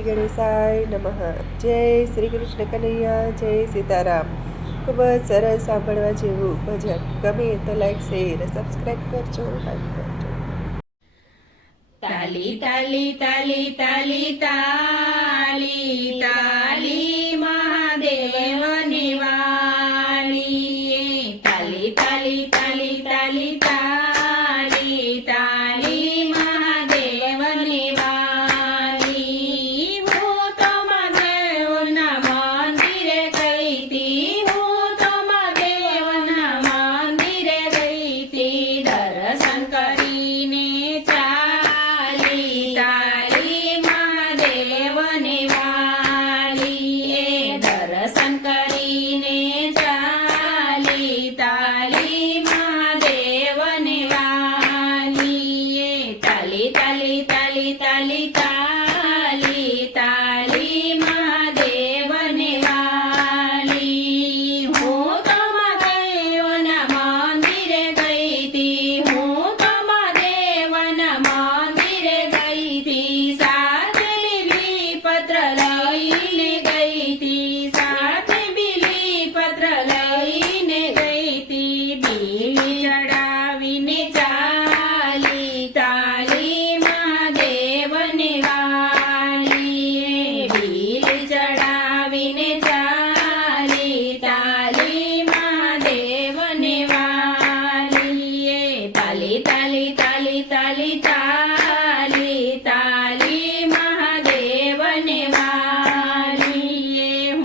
श्री गणेशाय नमः। जय श्री कृष्ण कन्हैया, जय सीताराम। खूब ज सरस सांभळवा जेवुं भजन गमे तो लाइक शेर सब्सक्राइब करजो, लाइक करजो। ताली ताली ताली ताली ताली ताली महादेव निवाली। ताली ताली ताली ताली ताली ताली महादेव निवाली। હું તો મહાદેવના મંદિરે ગઈ તી, હું તો મહાદેવના મંદિરે ગઈ તી, દર્શન કરીને દર્શન કરીને ચાલી તાલી મહાદેવને વાલી। તાલી તાલી તાલી તાલી તાલી તાલી મહાદેવને વાલી। હું તો મહાદેવના મંદિરે ગઈ તી, હું તો મહાદેવના મંદિરે ગઈ તી, સાથે બીલી પત્ર લઈને ગઈ તી, સાથે બીલી પત્ર લઈને ગઈ તી, બીલી ચડાવીને ચાલી તાલી મહાદેવને વાલી। બીલી ચડાવીને ચાલી તાલી મહાદેવને વાલી। તાલી તાલી તાલી તાલી તાલી તાલી મહાદેવને વાલી।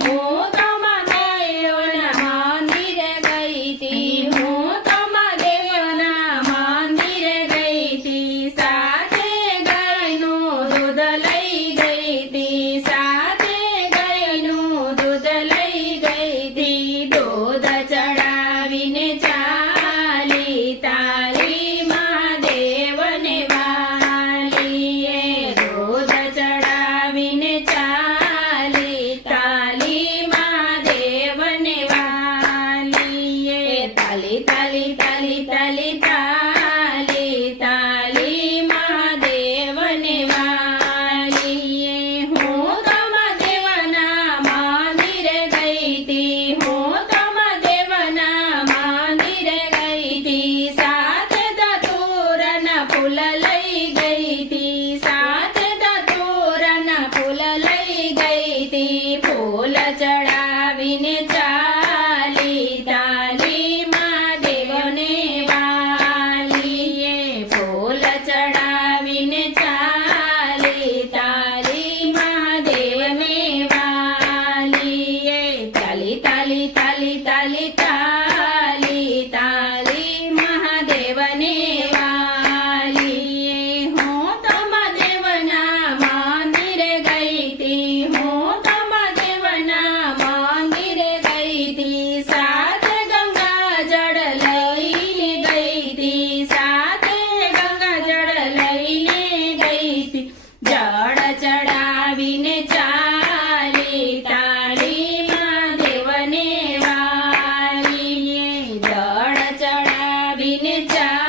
હું તો મહાદેવના મંદિરે ગઈ તી, હું તો મહાદેવના મંદિરે ગઈ તી, સાથે ગાયનું દૂધ લઈ ગઈ તી, સાથે ગાયનું દૂધ લઈ ગઈ તી, દૂધ ચડાવીને ચાલી તાલી મહાદેવને વાલી। દૂધ ચડાવીને ચાલી તાલી મહાદેવને વાલી। તાલી તાલી તાલી તાલી તાલી તાલી મહાદેવને વાલી। હું તો મહાદેવના મંદિરે ગઈ તી, હું તો મહાદેવના મંદિરે ગઈ તી, સાથે ધતૂરના ફૂલ લઈ ગઈ તી, સાથે ધતૂરના ફૂલ લઈ ગઈ તી, ફૂલ ચડાવીને ચાલી તાલી મહાદેવને વાલી। ફૂલ ચડાવીને ચાલી તાલી મહાદેવને વાલી। તાલી તાલી તાલી તાલી તાલી તાલી મહાદેવને વાલી। હું તો મહાદેવના મંદિરે ગઈ તી, હું તો મહાદેવના મંદિરે ગઈ તી, સાથે ગંગા જળ લઈને ગઈ તી, સાથે ગંગા જળ લઈને ગઈ તી, જળ ચડાવીને ચાલી તાલી મહાદેવને વાલી। જળ ચડાવીને ચાલી